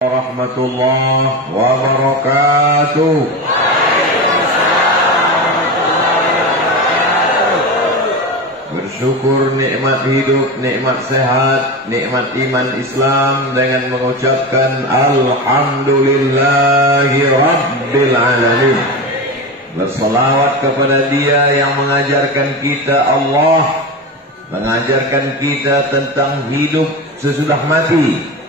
Warahmatullahi wabarakatuh. Bersyukur nikmat hidup, nikmat sehat, nikmat iman Islam dengan mengucapkan Alhamdulillahi Rabbil Alamin. Bersolawat kepada Dia yang mengajarkan kita Allah, mengajarkan kita tentang hidup sesudah mati,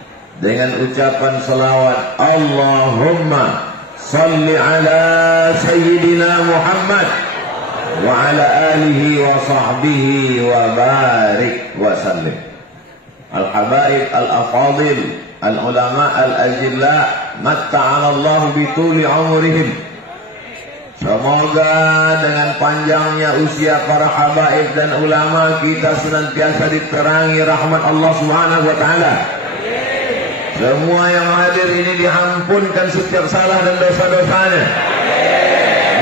dengan ucapan salawat Allahumma salli ala Sayyidina Muhammad wa ala alihi wa sahbihi wa barik wa sallim. Al-habaib al-afadil al-ulama al-ajilla matta'ala Allah bituli umurihim. Semoga dengan panjangnya usia para habaib dan ulama kita senantiasa diterangi rahmat Allah Subhanahu wa taala. Semua yang hadir ini diampunkan setiap salah dan dosa-dosanya,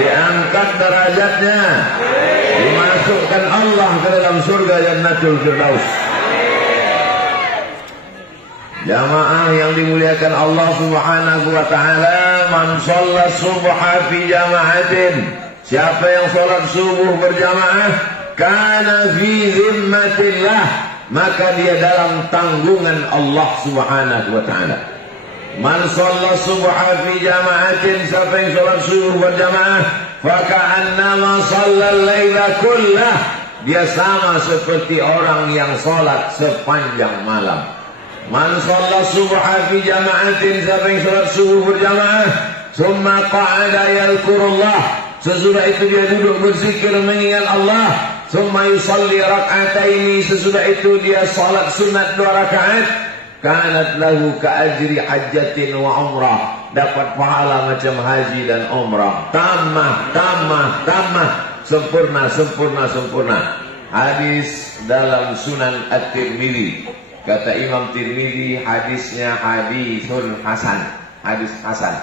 diangkat derajatnya, dimasukkan Allah ke dalam surga Jannatul Firdaus. Jamaah yang dimuliakan Allah Subhanahu wa taala, man shalla subha fi jama'atin, siapa yang salat subuh berjamaah, kana fi zimmatillah, maka dia dalam tanggungan Allah Subhanahu wa taala. Man shalla subha fi jama'atin, siapa yang salat subuh berjamaah, fa ka'annama shalla al-laila kullah, dia sama seperti orang yang salat sepanjang malam. Man shalla subha fi jama'atin, siapa yang salat subuh berjamaah, thumma qa'ada yadhkurullah, sesudah itu dia duduk berzikir mengingat Allah, thumma yusalli rak'ataini, sesudah itu dia salat sunat 2 rakaat, kanat lahu ka'ajri hajjatin wa umrah, dapat pahala macam haji dan umrah. Tamah, sempurna. Hadis dalam Sunan At-Tirmidzi, kata Imam Tirmidzi hadisnya hadisun hasan, hadis hasan.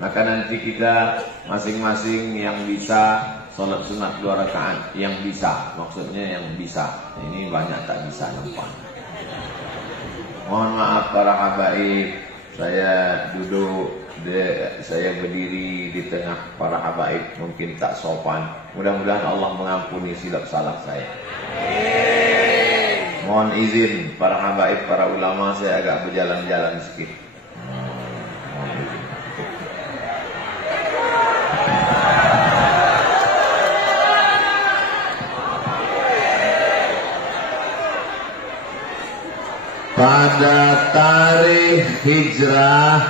Maka nanti kita masing-masing yang bisa salat sunat 2 rakaat, yang bisa, maksudnya yang bisa. Ini banyak tak bisa nampak. Mohon maaf para habaib, saya duduk, saya berdiri di tengah para habaib, mungkin tak sopan. Mudah-mudahan Allah mengampuni silap salah saya. Mohon izin para habaib, para ulama, saya agak berjalan-jalan sedikit. Pada tarikh hijrah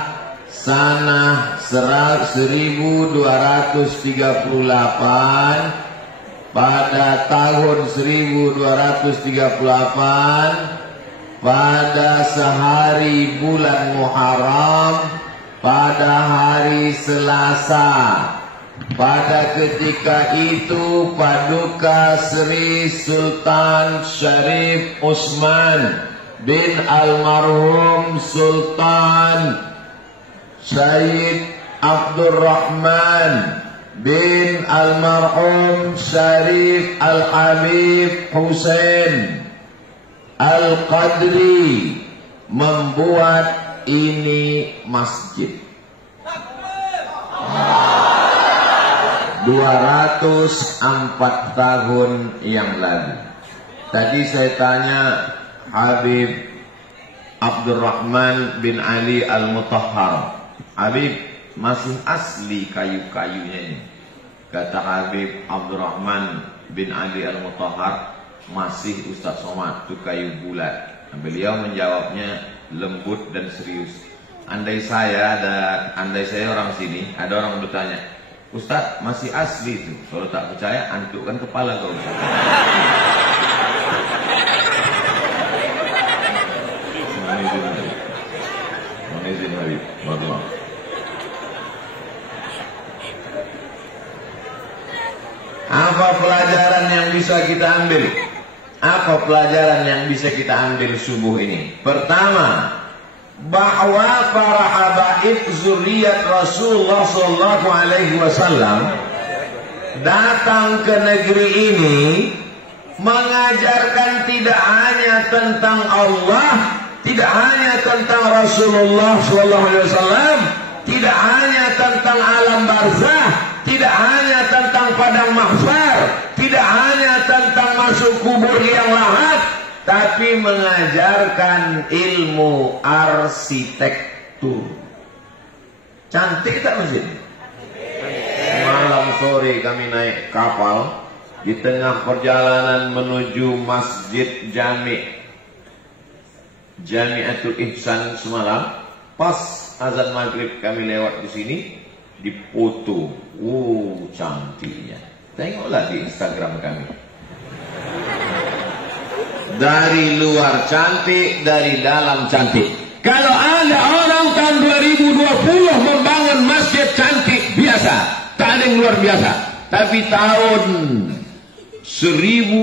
sanah 1238, pada tahun 1238, pada sehari bulan Muharram, pada hari Selasa, pada ketika itu Paduka Sri Sultan Syarif Utsman bin almarhum Sultan Syed Abdurrahman bin almarhum Syarif Al-Habib Hussein Al-Qadri membuat ini masjid 204 tahun yang lalu. Tadi saya tanya Habib Abdurrahman bin Ali Al-Mutahhar, Habib, masih asli kayu-kayunya ini? Kata Habib Abdurrahman bin Ali Al-Mutahhar, masih Ustaz Somad, itu kayu bulat. Beliau menjawabnya lembut dan serius. Andai saya orang sini, ada orang bertanya, Ustaz masih asli itu? Kalau tak percaya, antukkan kepala kau. Izin Habib, maaf. Apa pelajaran yang bisa kita ambil? Apa pelajaran yang bisa kita ambil subuh ini? Pertama, bahwa para habaib zuriat Rasulullah SAW datang ke negeri ini mengajarkan tidak hanya tentang Allah, tidak hanya tentang Rasulullah SAW, tidak hanya tentang alam barzah, tidak hanya tentang padang mahsyar, tidak hanya tentang masuk kubur yang lahat, tapi mengajarkan ilmu arsitektur. Cantik tak masjid? Malam sore kami naik kapal, di tengah perjalanan menuju Masjid Jami'atul Ihsan semalam, pas azan maghrib kami lewat di sini, dipoto. Cantiknya. Tengoklah di Instagram kami. Dari luar cantik, dari dalam cantik. Kalau ada orang tahun 2020 membangun masjid cantik biasa, tak ada yang luar biasa. Tapi tahun 1771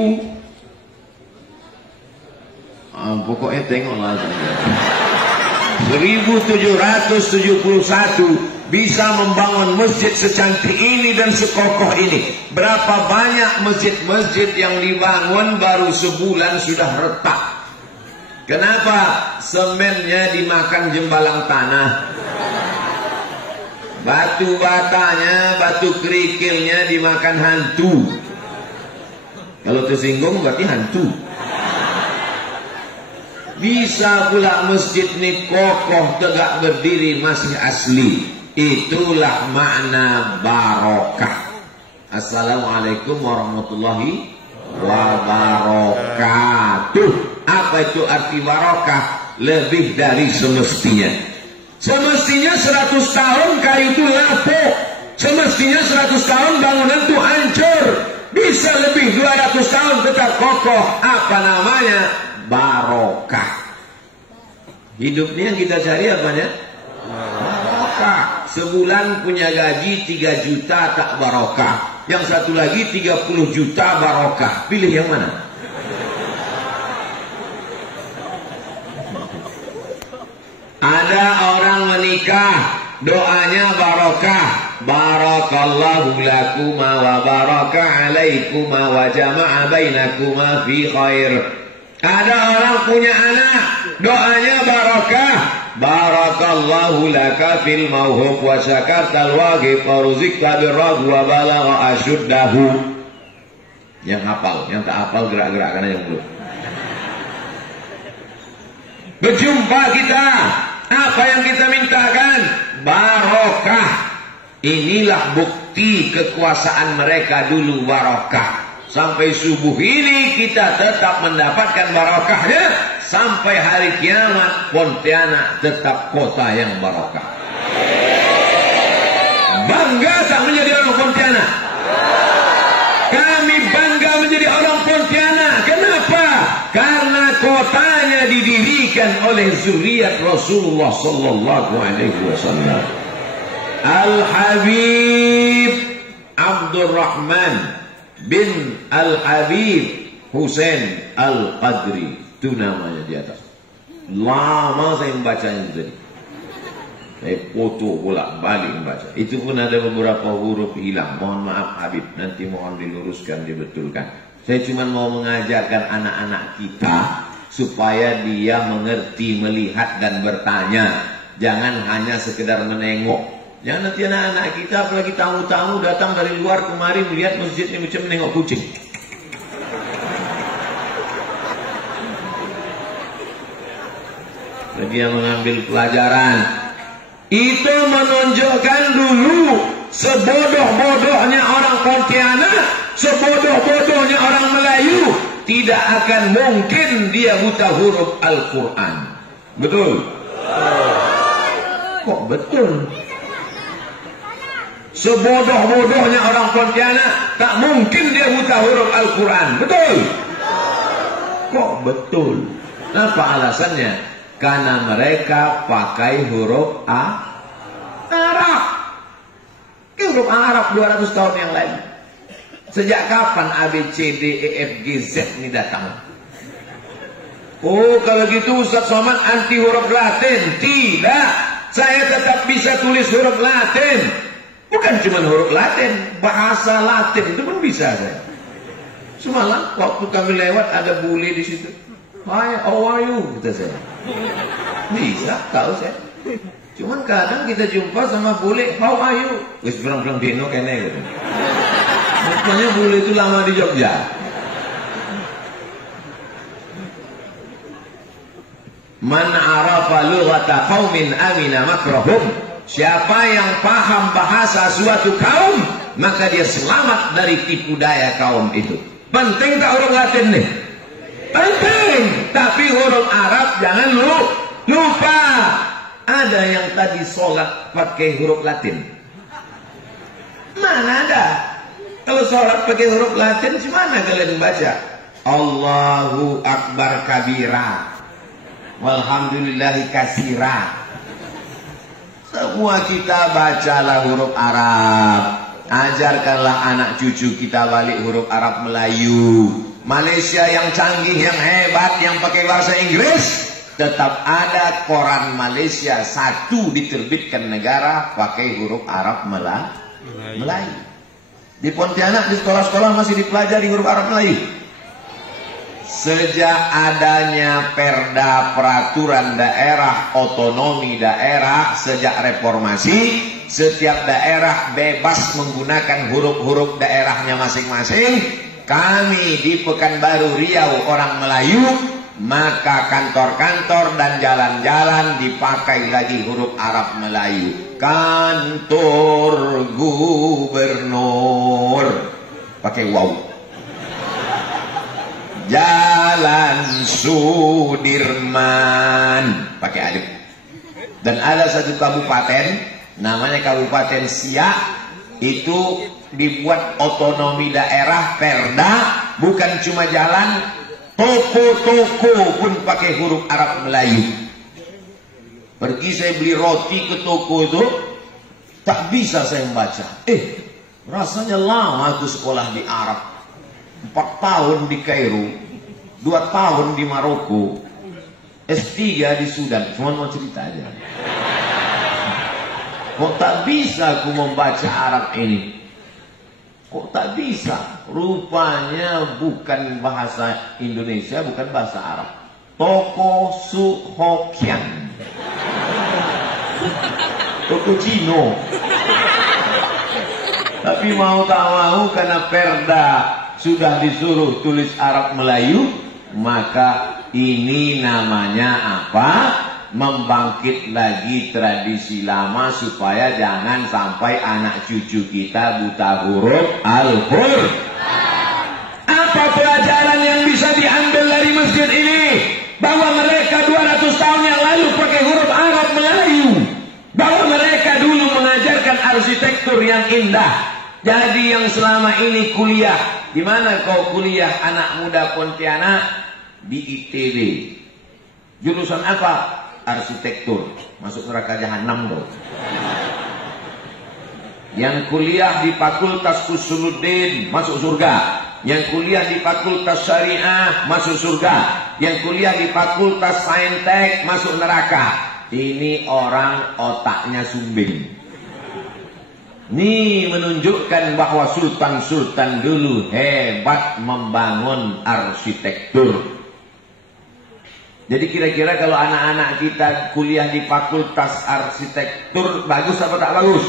bisa membangun masjid secantik ini dan sekokoh ini. Berapa banyak masjid-masjid yang dibangun baru sebulan sudah retak. Kenapa? Semennya dimakan jembalang tanah, batu batanya, batu kerikilnya dimakan hantu. Kalau tersinggung berarti hantu. Bisa pula masjid ini kokoh tegak berdiri masih asli. Itulah makna barokah. Assalamualaikum warahmatullahi wabarakatuh. Apa itu arti barokah? Lebih dari semestinya. Semestinya 100 tahun kayu itu lapuk. Semestinya 100 tahun bangunan itu hancur. Bisa lebih 200 tahun tetap kokoh. Apa namanya? Barokah. Hidupnya yang kita cari apanya? Barokah. Sebulan punya gaji 3 juta tak barokah. Yang satu lagi 30 juta barokah. Pilih yang mana? Ada orang menikah, doanya barokah. Barakallahu lakuma wa baraka alaikuma wa jama'a bainakuma fi khair. Ada orang punya anak, doanya barokah. Barakallahu laka fil mauhub wa syakartal wagib wa ruzikta birrad wa balagha asyuddahu. Yang hafal, yang tak hafal gerak-gerakkan yang belum. Berjumpa kita, apa yang kita mintakan? Barokah. Inilah bukti kekuasaan mereka dulu, barokah. Sampai subuh ini kita tetap mendapatkan barokahnya. Sampai hari kiamat Pontianak tetap kota yang barokah. Bangga tak menjadi orang Pontianak? Kami bangga menjadi orang Pontianak. Kenapa? Karena kotanya didirikan oleh zuriat Rasulullah sallallahu alaihi wasallam. Al-Habib Abdurrahman bin Al-Habib Husain Al-Qadri, itu namanya di atas. Lama saya membacanya tadi. Saya foto bolak-balik membaca. Itu pun ada beberapa huruf hilang. Mohon maaf Habib, nanti mohon diluruskan, dibetulkan. Saya cuma mau mengajarkan anak-anak kita supaya dia mengerti, melihat dan bertanya. Jangan hanya sekedar menengok. Jangan nanti anak-anak kita, apalagi tamu-tamu datang dari luar kemari melihat masjid ini macam menengok kucing. Bagi yang mengambil pelajaran, itu menunjukkan dulu sebodoh-bodohnya orang Pontianak, sebodoh-bodohnya orang Melayu, tidak akan mungkin dia buta huruf Al-Quran. Betul? Kok betul? Sebodoh-bodohnya orang Pontianak, tak mungkin dia buta huruf Al-Quran. Betul? Kok betul? Apa alasannya? Karena mereka pakai huruf Arab. Huruf Arab 200 tahun yang lalu. Sejak kapan A, B, C, D, E, F, G, Z ini datang? Oh, kalau gitu Ustaz Somad anti huruf Latin. Tidak. Saya tetap bisa tulis huruf Latin. Bukan cuma huruf Latin, bahasa Latin itu pun bisa saya. Semalam waktu kami lewat ada bule di situ. Hi, how are you? Kata saya. Bisa, tahu saya. Cuman kadang kita jumpa sama bule, how are you? Wis berang-berang dino kene gitu. Rupanya bule itu lama di Jogja. Man arafa lughata qaumin amina makrahum. Siapa yang paham bahasa suatu kaum, maka dia selamat dari tipu daya kaum itu. Penting tak huruf Latin nih? Penting. Tapi huruf Arab jangan lupa. Ada yang tadi sholat pakai huruf Latin. Mana ada? Kalau sholat pakai huruf Latin, gimana kalian baca? Allahu Akbar kabira, walhamdulillahi kasira. Semua kita bacalah huruf Arab. Ajarkanlah anak cucu kita balik huruf Arab Melayu. Malaysia yang canggih, yang hebat, yang pakai bahasa Inggris, tetap ada koran Malaysia satu diterbitkan negara pakai huruf Arab Melayu. Di Pontianak di sekolah-sekolah masih dipelajari huruf Arab Melayu. Sejak adanya perda peraturan daerah, otonomi daerah, sejak reformasi, setiap daerah bebas menggunakan huruf-huruf daerahnya masing-masing. Kami di Pekanbaru Riau orang Melayu, maka kantor-kantor dan jalan-jalan dipakai lagi huruf Arab Melayu. Kantor gubernur pakai waw. Jalan Sudirman pakai alif. Dan ada satu kabupaten namanya Kabupaten Siak, itu dibuat otonomi daerah perda, bukan cuma jalan, toko-toko pun pakai huruf Arab Melayu. Pergi saya beli roti ke toko itu, tak bisa saya membaca. Rasanya lama aku sekolah di Arab. 4 tahun di Kairo, 2 tahun di Maroko, S3 di Sudan. Cuma mau cerita aja. Kok tak bisa aku membaca Arab ini? Kok tak bisa? Rupanya bukan bahasa Indonesia, bukan bahasa Arab. Toko Su Hokian, toko Cino. Tapi mau tak mau karena perda sudah disuruh tulis Arab Melayu, maka ini namanya apa? Membangkit lagi tradisi lama supaya jangan sampai anak cucu kita buta huruf Al-Qur'an. Apa pelajaran yang bisa diambil dari masjid ini? Bahwa mereka 200 tahun yang lalu pakai huruf Arab Melayu. Bahwa mereka dulu mengajarkan arsitektur yang indah. Jadi yang selama ini kuliah, di mana kau kuliah anak muda Pontianak? Di ITB. Jurusan apa? Arsitektur. Masuk neraka jahanam dong. Yang kuliah di Fakultas Usuluddin masuk surga. Yang kuliah di Fakultas Syariah masuk surga. Yang kuliah di Fakultas Saintek masuk neraka. Ini orang otaknya sumbing. Ini menunjukkan bahwa sultan-sultan dulu hebat membangun arsitektur. Jadi kira-kira kalau anak-anak kita kuliah di Fakultas Arsitektur, bagus apa tak bagus?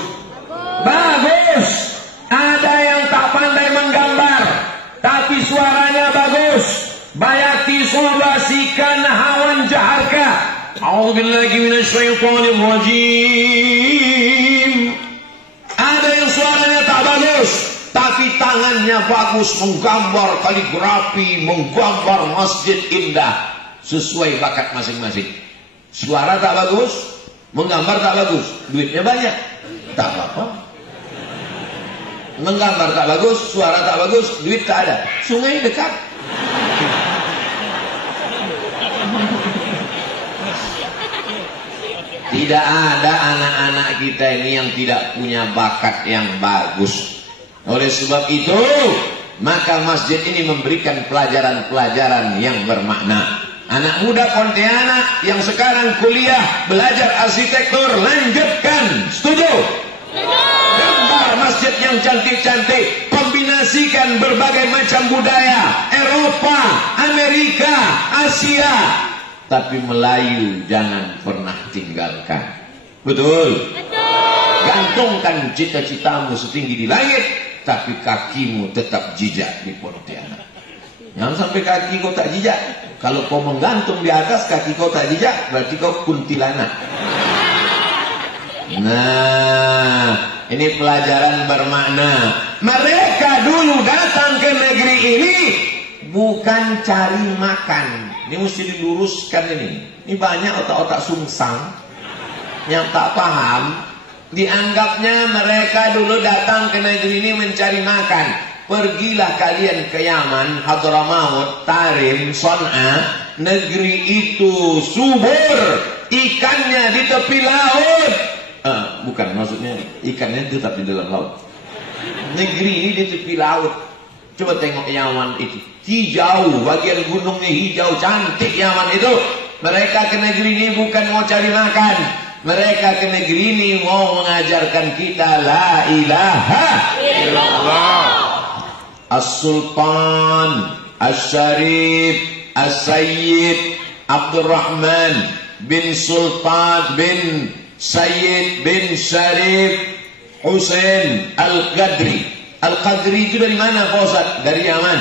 Bagus. Ada yang tak pandai menggambar, tapi suaranya bagus. Bayati sulbasikan hawan jaharka. A'udzubillahi minasyaitonir rajim. Ada yang suaranya tak bagus, tapi tangannya bagus menggambar kaligrafi, menggambar masjid indah, sesuai bakat masing-masing. Suara tak bagus, menggambar tak bagus, duitnya banyak, tak apa-apa. Menggambar tak bagus, suara tak bagus, duit tak ada, sungai dekat. Tidak ada anak-anak kita ini yang tidak punya bakat yang bagus. Oleh sebab itu, maka masjid ini memberikan pelajaran-pelajaran yang bermakna. Anak muda Pontianak yang sekarang kuliah belajar arsitektur, lanjutkan. Setuju? Gambar masjid yang cantik-cantik, kombinasi mendominasikan berbagai macam budaya, Eropa, Amerika, Asia. Tapi Melayu jangan pernah tinggalkan. Betul? Gantungkan cita-citamu setinggi di langit, tapi kakimu tetap jejak di Pontianak. Jangan sampai kaki kau tak jejak. Kalau kau menggantung di atas, kaki kau tak jejak, berarti kau kuntilanak. Nah, ini pelajaran bermakna. Mereka dulu datang ke negeri ini bukan cari makan. Ini mesti diluruskan ini. Ini banyak otak-otak sungsang yang tak paham. Dianggapnya mereka dulu datang ke negeri ini mencari makan. Pergilah kalian ke Yaman, Hadramaut, Tarim, Son'a. Negeri itu subur, ikannya di tepi laut. Bukan, maksudnya ikannya tetap di dalam laut. Negeri ini di tepi laut. Coba tengok Yaman itu, hijau, bagian gunungnya hijau, cantik Yaman itu. Mereka ke negeri ini bukan mau cari makan. Mereka ke negeri ini mau mengajarkan kita la ilaha illallah. As-Sultan As-Syarif As-Sayyid Abdurrahman bin Sultan bin Sayyid bin Syarif Hussein Al-Qadri. Al-Qadri itu dari mana Pak Ustaz? Dari Yaman.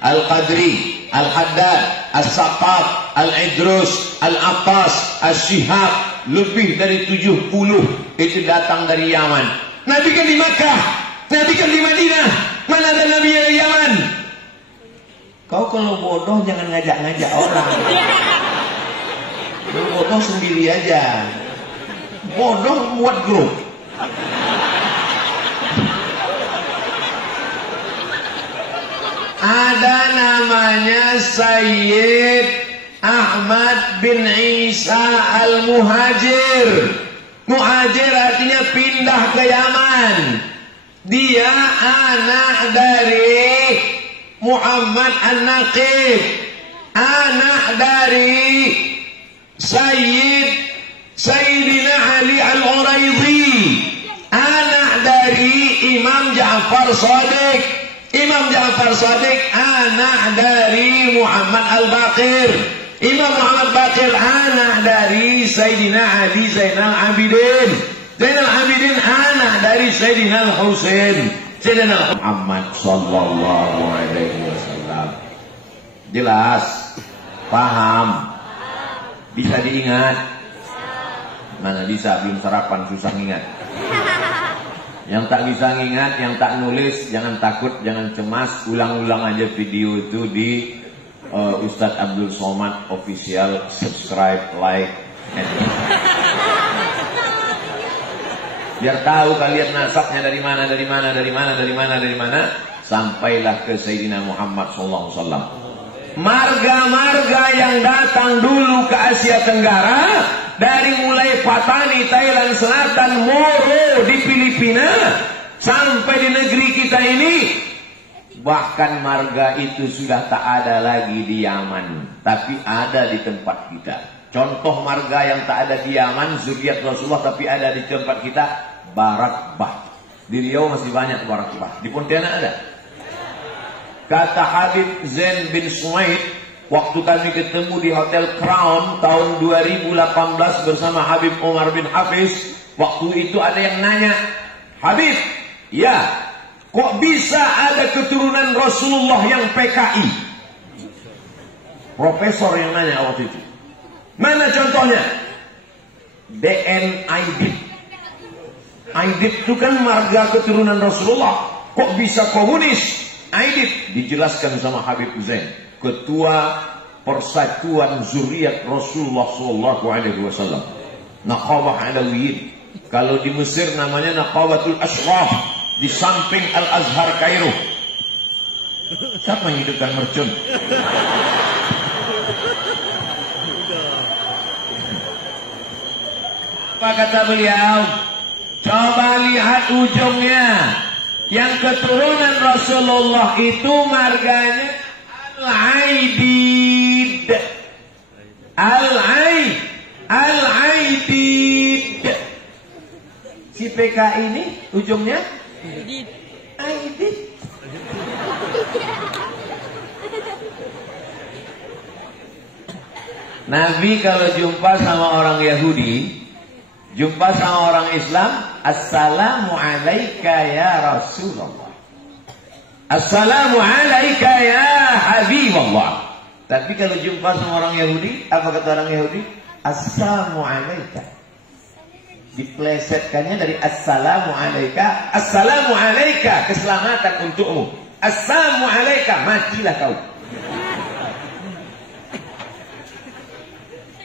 Al-Qadri, Al-Haddad, As-Saqaf, Al-Idrus, Al-Attas, As-Shihab, lebih dari 70 itu datang dari Yaman. Nabi kan di Makkah, Nabi kan di Madinah, mana ada Nabi dari Yaman? Kau kalau bodoh jangan ngajak-ngajak orang. Lu bodoh sendiri aja. Bodoh buat grup. Ada namanya Sayyid Ahmad bin Isa Al-Muhajir. Muhajir artinya pindah ke Yaman. Dia anak dari Muhammad An-Naqib, anak dari Sayyidina Ali Al-Uraidhi, anak dari Imam Ja'far Shadiq. Imam Ja'far Shadiq anak dari Muhammad Al-Baqir. Imam Muhammad Baqir anak dari Sayyidina Ali Zainal Abidin. Zainal Abidin anak dari Sayyidina Al-Husain. Sayyidina Muhammad sallallahu alaihi wasallam. Jelas? Paham? Bisa diingat? Mana bisa, belum sarapan susah ingat. Yang tak bisa ngingat, yang tak nulis, jangan takut, jangan cemas. Ulang-ulang aja video itu di Ustadz Abdul Somad Official. Subscribe, like, and biar tahu kalian nasabnya dari mana. Sampailah ke Sayyidina Muhammad SAW. Marga-marga yang datang dulu ke Asia Tenggara, dari mulai Patani, Thailand Selatan, Moro di Filipina, sampai di negeri kita ini. Bahkan marga itu sudah tak ada lagi di Yaman, tapi ada di tempat kita. Contoh marga yang tak ada di Yaman, zuriat Rasulullah, tapi ada di tempat kita, Barak Bah. Di Riau masih banyak Barak Bah. Di Pontianak ada. Kata Habib Zain bin Sumaid, waktu kami ketemu di Hotel Crown tahun 2018 bersama Habib Umar bin Hafiz, waktu itu ada yang nanya, Habib, ya, kok bisa ada keturunan Rasulullah yang PKI? Profesor yang nanya waktu itu. Mana contohnya? DN Aidit. Aidit itu kan marga keturunan Rasulullah. Kok bisa komunis? Aidit dijelaskan sama Habib Zain, ketua persatuan zuriat Rasulullah SAW. Naqabah Alawiyin. Kalau di Mesir namanya Naqabatul Ashraf, di samping Al-Azhar Kairo. Siapa yang hidupkan mercun? Apa kata beliau? Coba lihat ujungnya. Yang keturunan Rasulullah itu marganya Al-Aidid. Al-Aidid. Si PKI ini ujungnya Aidid. Nabi kalau jumpa sama orang Yahudi, jumpa sama orang Islam, assalamu alaika ya Rasulullah, assalamu alaika ya Habibullah. Tapi kalau jumpa sama orang Yahudi, apa kata orang Yahudi? Assalamu alaika. Diplesetkannya dari assalamu alaika, assalamu alaika, keselamatan untukmu. Assalamu alaika, matilah kau.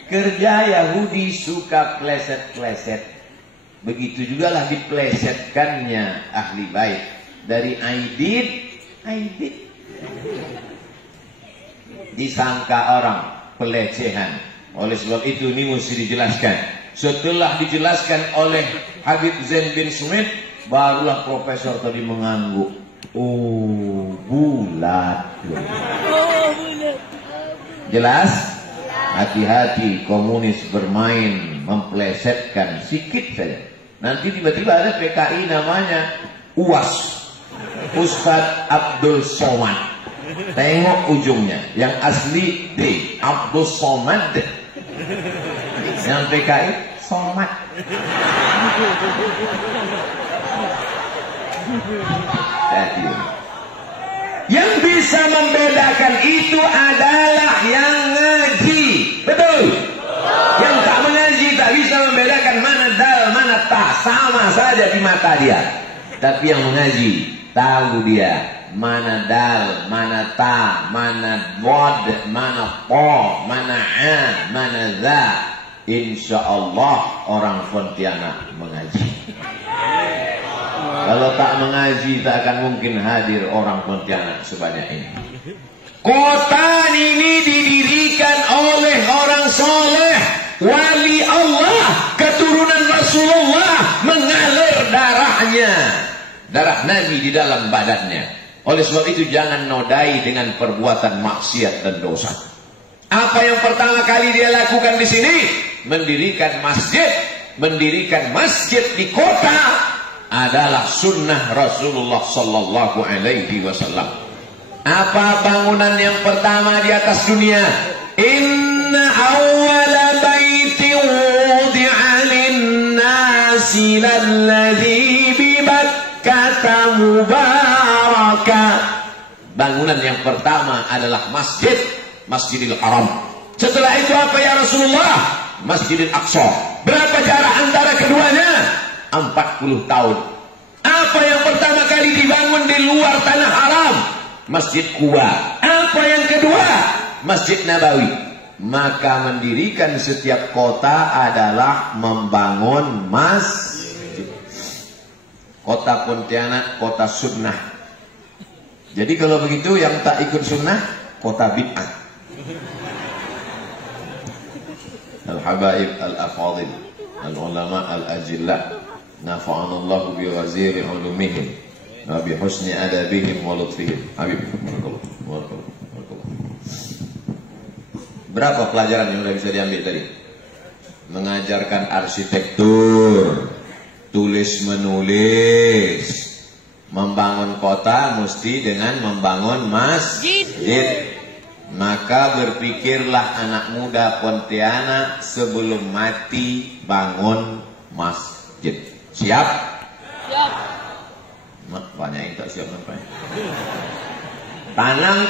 Kerja Yahudi suka pleset-pleset. Begitu juga lah diplesetkannya ahli bait. Dari aidid, disangka orang pelecehan. Oleh sebab itu ini mesti dijelaskan. Setelah dijelaskan oleh Habib Zain bin Sumit, barulah profesor tadi mengangguk. Oh, bulat. Jelas? Hati-hati komunis bermain memplesetkan sikit saja. Nanti tiba-tiba ada PKI namanya UAS, Ustadz Abdul Somad. Tengok ujungnya, yang asli D, Abdul Somad. Yang PKI Somad. Jadi yang bisa membedakan itu adalah yang ngaji. Betul? Yang tak mengaji tak bisa membedakan mana dal, mana ta. Sama saja di mata dia. Tapi yang mengaji, tahu dia mana dal, mana ta, mana bod, mana po, mana a, mana za. Insya Allah orang Pontianak mengaji. Kalau tak mengaji tak akan mungkin hadir orang Pontianak sebanyak ini. Kota ini didirikan oleh orang soleh, wali Allah, keturunan Rasulullah, mengalir darahnya, darah Nabi di dalam badannya. Oleh sebab itu jangan nodai dengan perbuatan maksiat dan dosa. Apa yang pertama kali dia lakukan di sini? Mendirikan masjid. Mendirikan masjid di kota adalah sunnah Rasulullah sallallahu alaihi wasallam. Apa bangunan yang pertama di atas dunia? Inna awwala baitin wudi'a lin-nasi lalladzi bi Bakkah mubaraka. Bangunan yang pertama adalah masjid, Masjidil Haram. Setelah itu apa ya Rasulullah? Masjidil Aqsa. Berapa jarak antara keduanya? 40 tahun. Apa yang pertama kali dibangun di luar tanah haram? Masjid Quba. Apa yang kedua? Masjid Nabawi. Maka mendirikan setiap kota adalah membangun masjid. Kota Pontianak, kota sunnah. Jadi kalau begitu yang tak ikut sunnah, kota bid'ah. Al-habaib al-afadil, al-ulama al-ajillah, nafa'anallahu bi waziri ulumihim wa bi husni adabihim wa lutfihim. Habib, barakallah. Berapa pelajaran yang sudah bisa diambil tadi? Mengajarkan arsitektur, tulis menulis, membangun kota mesti dengan membangun masjid. Maka berpikirlah anak muda Pontianak sebelum mati bangun masjid. Siap? Siap. Banyak yang tak siap sampai. Tanam